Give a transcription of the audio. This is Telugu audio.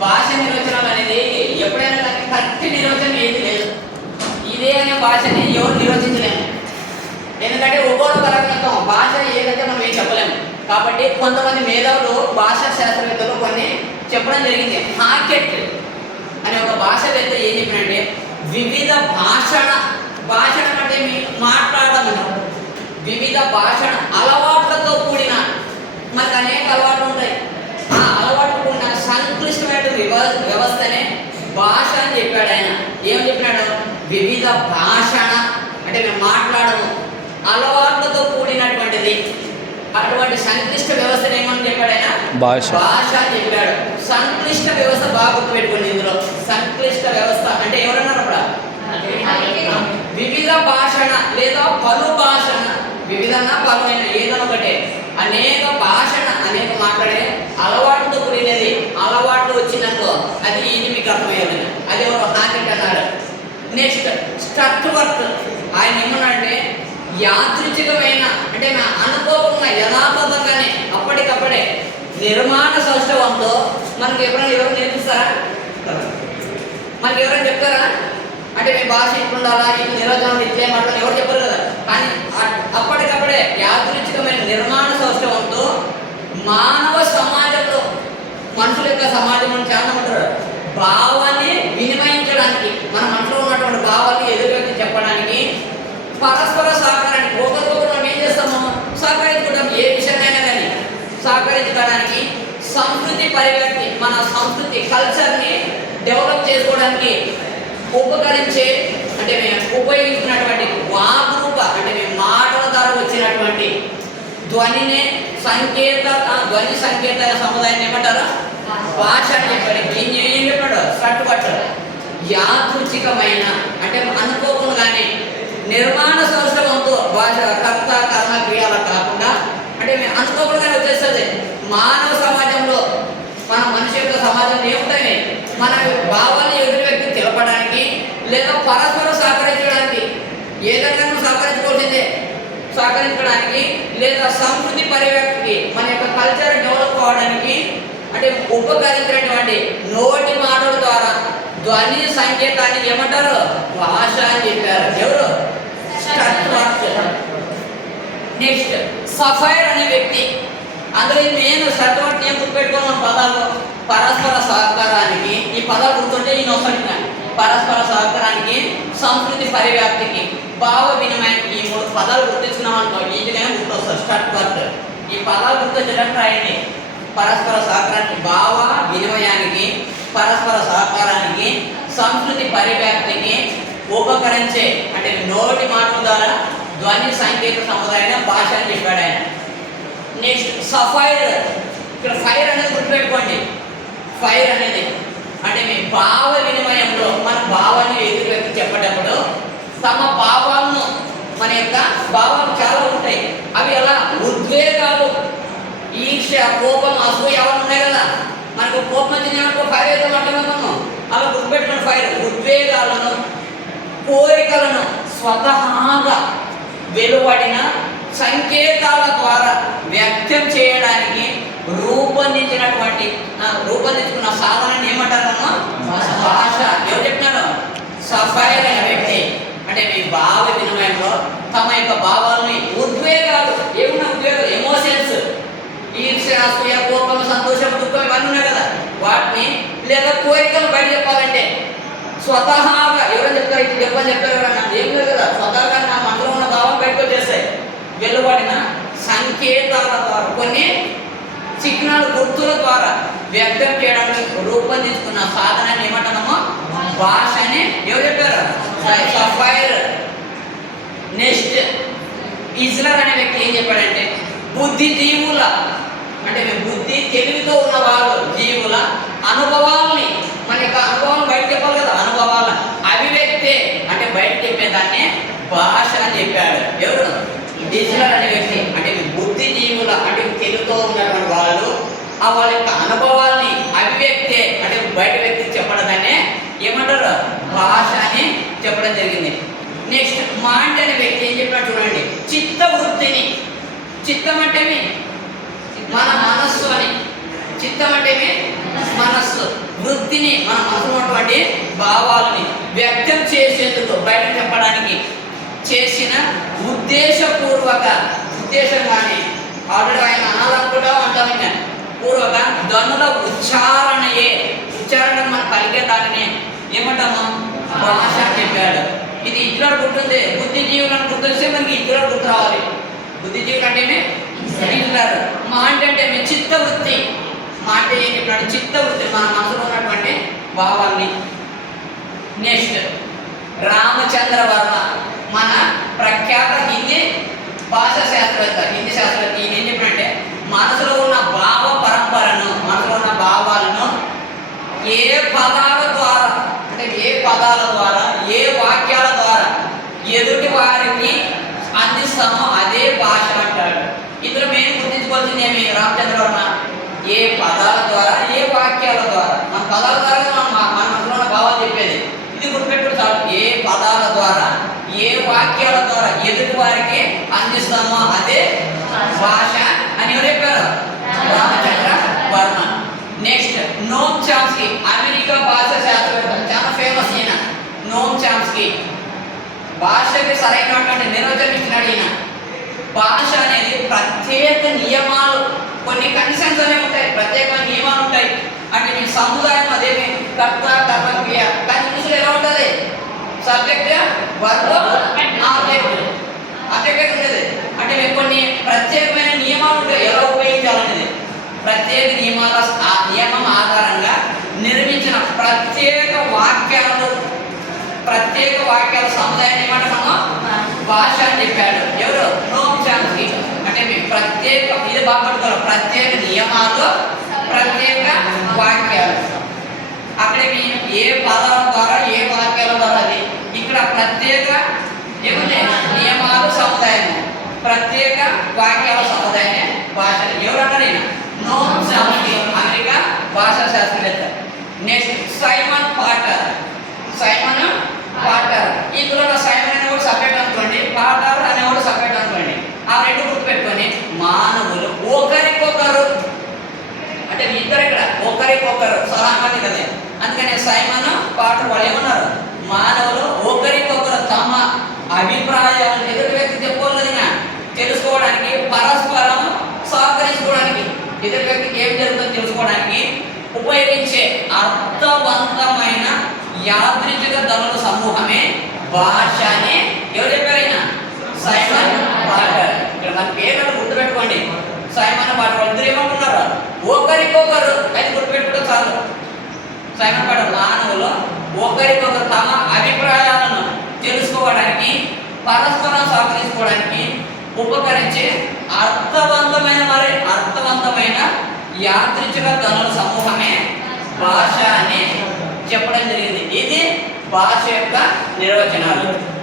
భాష నిర్వచనం అనేది ఎప్పుడైనా కానీ కరెక్ట్ నిర్వచనం ఏది లేదు. ఇదే అనే భాషని ఎవరు నిర్వచించలేము. ఎందుకంటే ఒక్కొక్క పరగతం భాష ఏదంటే మనం ఏం చెప్పలేము. కాబట్టి కొంతమంది మేధావులు భాషా శాస్త్రవేత్తలు కొన్ని చెప్పడం జరిగింది. హాకెట్ అనే ఒక భాషవేత్త ఏం చెప్పినంటే వివిధ భాషణ భాషణ అంటే మాట్లాడడం వివిధ భాషణ అలవాట్లతో కూడిన మనకు అనేక అలవాట్లు ఉంటాయి ఆ అలవాట్లు కూడిన సంక్లిష్టమైన వ్యవ- వ్యవస్థనే భాష అని చెప్పాడు ఆయన. ఏం చెప్పినాడు? వివిధ భాషణ. అంటే మేము మాట్లాడము. అలవాట్లతో కూడినటువంటిది. అటువంటి సంక్లిష్ట వ్యవస్థను ఏమని చెప్పాడు ఆయన? భాష. భాష అని చెప్పాడు. సంక్లిష్ట వ్యవస్థ బాగా గుర్తుపెట్టుకోండి ఇందులో. సంక్లిష్ట వ్యవస్థ అంటే ఎవరన్నారు అప్పుడు వివిధ భాషణ లేదా పలు భాషణ. వివిధన పలుమైన ఏదైనా ఒకటే. అనేక భాషణ అనేక మాట్లాడే అలవాటుతో కూడినది అలవాట్లు వచ్చినాకో అది ఇది మీకు అర్థమయ్యేది అది ఒక హాకెట్ అన్నాడు నెక్స్ట్ స్ట్రక్ట్ వర్క్ ఆయన ఏమన్నాడంటే యాదృచ్ఛికమైన అంటే నా అనుకోకుండా యథాతథంగానే అప్పటికప్పుడే నిర్మాణ సౌష్ఠవంతో మనకి ఎవరైనా ఎవరు నేర్పిస్తారా? మనకి ఎవరైనా చెప్తారా? అంటే మీ భాష ఇట్లుండాలా ఈ నిర్వచనం ఇట్లే మాట్లాడాలి ఎవరు చెప్పరు కదా. కానీ అ- యాదృచ్ఛికమైన నిర్మాణ సౌష్ఠవంతో మానవ సమాజంలో మనుషుల యొక్క సమాజం అని చాలా ఉంటారు భావాన్ని వినిమయించడానికి మన మనసులో ఉన్నటువంటి భావాన్ని ఎదురు వ్యక్తి చెప్పడానికి పరస్పర సహకారానికి ఒకరికొకరు మనం ఏం చేస్తాము సహకరించుకుంటాం. ఏ విషయమైనా కానీ సహకరించడానికి సంస్కృతి పరివర్తి మన సంస్కృతి కల్చర్ని డెవలప్ చేసుకోవడానికి ఉపకరించే అంటే మేము ఉపయోగించినటువంటి వాగ్రూప అంటే మేము మాటల వచ్చినటువంటి ధ్వనినే సంకేత ధ్వని సంకేత సముదాయాన్ని ఏమంటారు? భాష అని చెప్పాడు. ఏం ఏం చెప్పాడు? సట్టు పట్టాడు యాదృచ్ఛికమైన అంటే అనుకోకుండానే నిర్మాణ సంవత్సరంతో భాష కర్త కర్మ క్రియాల కాకుండా అంటే మేము అనుకోకుండానే వచ్చేస్తుంది. మానవ సమాజంలో మన మనిషి యొక్క సమాజంలో ఏముంటాయి? మన భావాన్ని ఎదురు వ్యక్తి తెలపడానికి లేదా పరస్పర సహకరించడానికి ఏదైనా నువ్వు సహకరించుకోవాల్సిందే సహకరించడానికి లేదా సంస్కృతి పరివ్యాప్తికి మన యొక్క కల్చర్ డెవలప్ అవ్వడానికి అంటే ఉపకరించినటువంటి నోటి మాటల ద్వారా ధ్వని సంకేతాన్ని ఏమంటారు? భాష అని చెప్పారు. ఎవరు? నెక్స్ట్ సఫైర్ అనే వ్యక్తి. అందులో నేను సర్టిఫికెట్ నేను గుర్తుపెట్టుకున్న పదాలు పరస్పర సహకారానికి. ఈ పదాలు గుర్తుంటే నేను వస్తాను పరస్పర సహకారానికి సంస్కృతి పరివ్యాప్తికి భావ వినిమయానికి ఈ మూడు పదాలు గుర్తించుకున్నాం అనుకో ఈజీగా గుర్తొస్తారు స్టార్ట్ వర్క్ ఈ పదాలు గుర్తించడం రాయండి పరస్పర సహకారానికి భావ వినిమయానికి పరస్పర సహకారానికి సంస్కృతి పరివ్యాప్తికి ఉపకరించే అంటే నోటి మాట ద్వారా ధ్వని సంకేత సముదాయం భాష అని చెప్పాడు ఆయన. Next sapphire. ఇక్కడ ఫైర్ అనేది గుర్తుపెట్టుకోండి. ఫైర్ అనేది అంటే మీ భావ వినిమయం భావాన్ని ఎదురు వ్యక్తి చెప్పేటప్పుడు తమ భావాలను మన యొక్క భావాలు చాలా ఉంటాయి. అవి ఎలా ఉద్వేగాలు ఈర్ష కోపం అసూయ అవన్నీ ఉన్నాయి కదా. మనకు కోపం వచ్చినప్పుడు ఫైర్ అయితే మాట్లాడుతున్నాము అలా గుర్తుపెట్టుకున్న ఫైర్ ఉద్వేగాలను కోరికలను స్వతహాగా వెలువడిన సంకేతాల ద్వారా వ్యక్తం చేయడానికి రూ ఆ, రూపొందించుకున్న సాధనాన్ని ఏమంటారమ్మా? భాష. ఎవరు చెప్పినారు? సఫైర్ అనే వ్యక్తి. అంటే మీ భావ వినిమయంలో తమ యొక్క భావాలని ఉద్వేగాలు ఏమున్న ఉద్వేగాలు ఎమోషన్స్ ఈర్ష్య అసూయ కోపం సంతోషం దుఃఖం ఇవన్నీ ఉన్నాయి కదా. వాటిని లేదా కోరికలు బయట చెప్పాలంటే స్వతహాగా ఎవరైనా చెప్తారు? ఇప్పుడు చెప్పని చెప్పారు ఎవరన్నా? ఏం లేదు కదా. స్వతహాగా నా మనలో ఉన్న భావం బయటకు వచ్చేస్తాయి. వెలువడిన సంకేతాల ద్వారా. కొన్ని చిహ్నాలు గుర్తుల ద్వారా వ్యక్తం చేయడానికి రూపొందించుకున్న సాధనాన్ని ఏమంటున్నామో? భాష అని ఎవరు చెప్పారు? సఫైర్ నెక్స్ట్ ఇజ్లర్ అనే వ్యక్తి ఏం చెప్పాడంటే బుద్ధి జీవుల అంటే బుద్ధి తెలివితో ఉన్న వాళ్ళు జీవుల అనుభవాల్ని మన యొక్క అనుభవం బయట చెప్పాలి కదా అనుభవాల అభివ్యక్తే అంటే బయట చెప్పేదాన్ని భాష అని చెప్పాడు. ఎవరు? ఇజ్లర్ అనే వ్యక్తి అంటే మీ బుద్ధి జీవుల అంటే తెలుగుతో ఉన్నటువంటి వాళ్ళు ఆ వాళ్ళ యొక్క అనుభవాల్ని అభివ్యక్తే అంటే బయట వ్యక్తి చెప్పడదాన్ని ఏమంటారు? భాష అని చెప్పడం జరిగింది. నెక్స్ట్ మాండ్ అనే వ్యక్తి ఏం చెప్పినట్టు చూడండి. చిత్త వృత్తిని. చిత్తం అంటే మన మనస్సు అని. చిత్తం అంటే మనస్సు. వృత్తిని మన మనసులో ఉన్నటువంటి భావాలని వ్యక్తం చేసేందుకు బయట చెప్పడానికి చేసిన ఉద్దేశపూర్వక ఉద్దేశం కానీ. ఆల్రెడీ ఆయన అనాలనుకుంటా ఉంటాం ఇంకా. పూర్వక ధ్వనుల ఉచ్చారణయే. ఉచ్చారణ మనం పలికే దానినే ఏమంటాము? భాష అని చెప్పాడు. ఇది ఇంట్లో గుర్తుంది. బుద్ధిజీవులను గుర్తొస్తే మనకి ఇంట్లో గుర్తు రావాలి. బుద్ధిజీవులు అంటేనే ఇద్దరు మా అంటే అంటే మీ చిత్తవృత్తి. మా అంటే ఏం చెప్పినాడు చిత్తవృత్తి. మన మనసులో ఉన్నటువంటి భావాన్ని నెక్స్ట్ రామచంద్ర వర్మ మన ప్రఖ్యాత హిందీ భాషా శాస్త్రవేత్త హిందీ శాస్త్రవేత్త. ఈయన ఏం చెప్పినంటే మనసులో ఉన్న భావ పరంపరను మనసులో ఉన్న భావాలను ఏ పదాల ద్వారా అంటే ఏ పదాల ద్వారా ఏ వాక్యాల ద్వారా ఎదుటి వారికి అందిస్తామో అదే భాష అంటాడు. ఇందులో మేము గుర్తించుకోవాల్సింది ఏమి? రామచంద్రవర్మ ఏ పదాల ద్వారా ఏ వాక్యాల ద్వారా? మన పదాల ద్వారా మన మనసులో భావాలు చెప్పేది. ఇది గుర్తుపెట్టుకుని చాలు. ఏ పదాల ద్వారా ఏ వాక్యాల ద్వారా ఎదుటి వారికి అందిస్తామో అదే భాష అని ఎవరు చెప్పారు? Ramachandra Varma next Noam Chomsky America భాష శాస్త్రవేత్త చాలా ఫేమస్ ఈయన నోమ్ చామ్స్కీ భాషకి సరైనటువంటి నిర్వచనం ఇచ్చినాడు ఈయన. భాష అనేది ప్రత్యేక నియమాలు కొన్ని కండిషన్స్ అనేవి ఉంటాయి ప్రత్యేక నియమాలు ఉంటాయి. అంటే మీ సముదాయం అదేమి కర్త కర్మక్రియ కానీ ఇంగ్లీష్లో ఎలా ఉంటుంది? సబ్జెక్ట్ వర్బ్ ఆబ్జెక్ట్ ఆబ్జెక్ట్ ఉంటుంది? అంటే మీకు కొన్ని ప్రత్యేకమైన నియమాలు ఉంటాయి ఎలా ఉపయోగించాలనేది. ప్రత్యేక నియమాల ఆ నియమం ఆధారంగా నిర్మించిన ప్రత్యేక వాక్యాలు ప్రత్యేక వాక్యాల సముదాయాన్ని ఏమంటే మనం భాష అని చెప్పాడు. ఎవరు? నోమ్ చామ్స్కీ అంటే మీ ప్రత్యేక ఇది బాగా ప్రత్యేక నియమాలు ప్రత్యేక వాక్యాలు. అక్కడ మీ ఏ పదాల ద్వారా ఏ వాక్యాల ద్వారా అది? ఇక్కడ ప్రత్యేక ఏముంది? నియమాలు సముదాయం ప్రత్యేక వాక్యాల సముదాయం భాష ఎవరన్నారు ఈయన నోమ్ చామ్స్కీ అమెరికా భాషా శాస్త్రవేత్త next Simon Potter Simon Potter ఇందులో నా సైమన్ అనేవాడు సపరేట్ అనుకోండి పాటర్ అనేవాడు సపరేట్ అనుకోండి ఆ రెండు గుర్తుపెట్టుకొని మానవులు ఒకరికొకరు అంటే మీ ఇద్దరు ఇక్కడ ఒకరికొకరు సహామతి కదా అందుకని సైమన్ పాటర్ వాళ్ళు ఏమన్నారు మానవులు ఒకరికొకరు తమ అభిప్రాయాలను ఎదుటి వ్యక్తి చెప్పుకోలేదుగా తెలుసుకోవడానికి పరస్పరం సహకరించుకోవడానికి ఎదుటి వ్యక్తికి ఏం జరుగుతుందో తెలుసుకోవడానికి ఉపయోగించే అర్థవంతమైన యాదృచిక ధనుల సమూహమే భాష అని ఎవరు చెప్పారైనా? సైమన్ పాటర్ ఇక్కడ మన పేర్లను గుర్తుపెట్టుకోండి. సైమన్ పాటర్ ఇద్దరు ఒకరికొకరు అది గుర్తుపెట్టుకుంటే చాలు. సైమన్ మానవులు ఒకరికొకరు తమ అభిప్రాయాలను తెలుసుకోవడానికి పరస్పరం సహకరించుకోవడానికి ఉపకరించే అర్థవంతమైన మరి అర్థవంతమైన యాదృచ్ఛిక ధనుల సమూహమే భాష అని చెప్పడం జరిగింది. ఇది భాష యొక్క నిర్వచనాలు.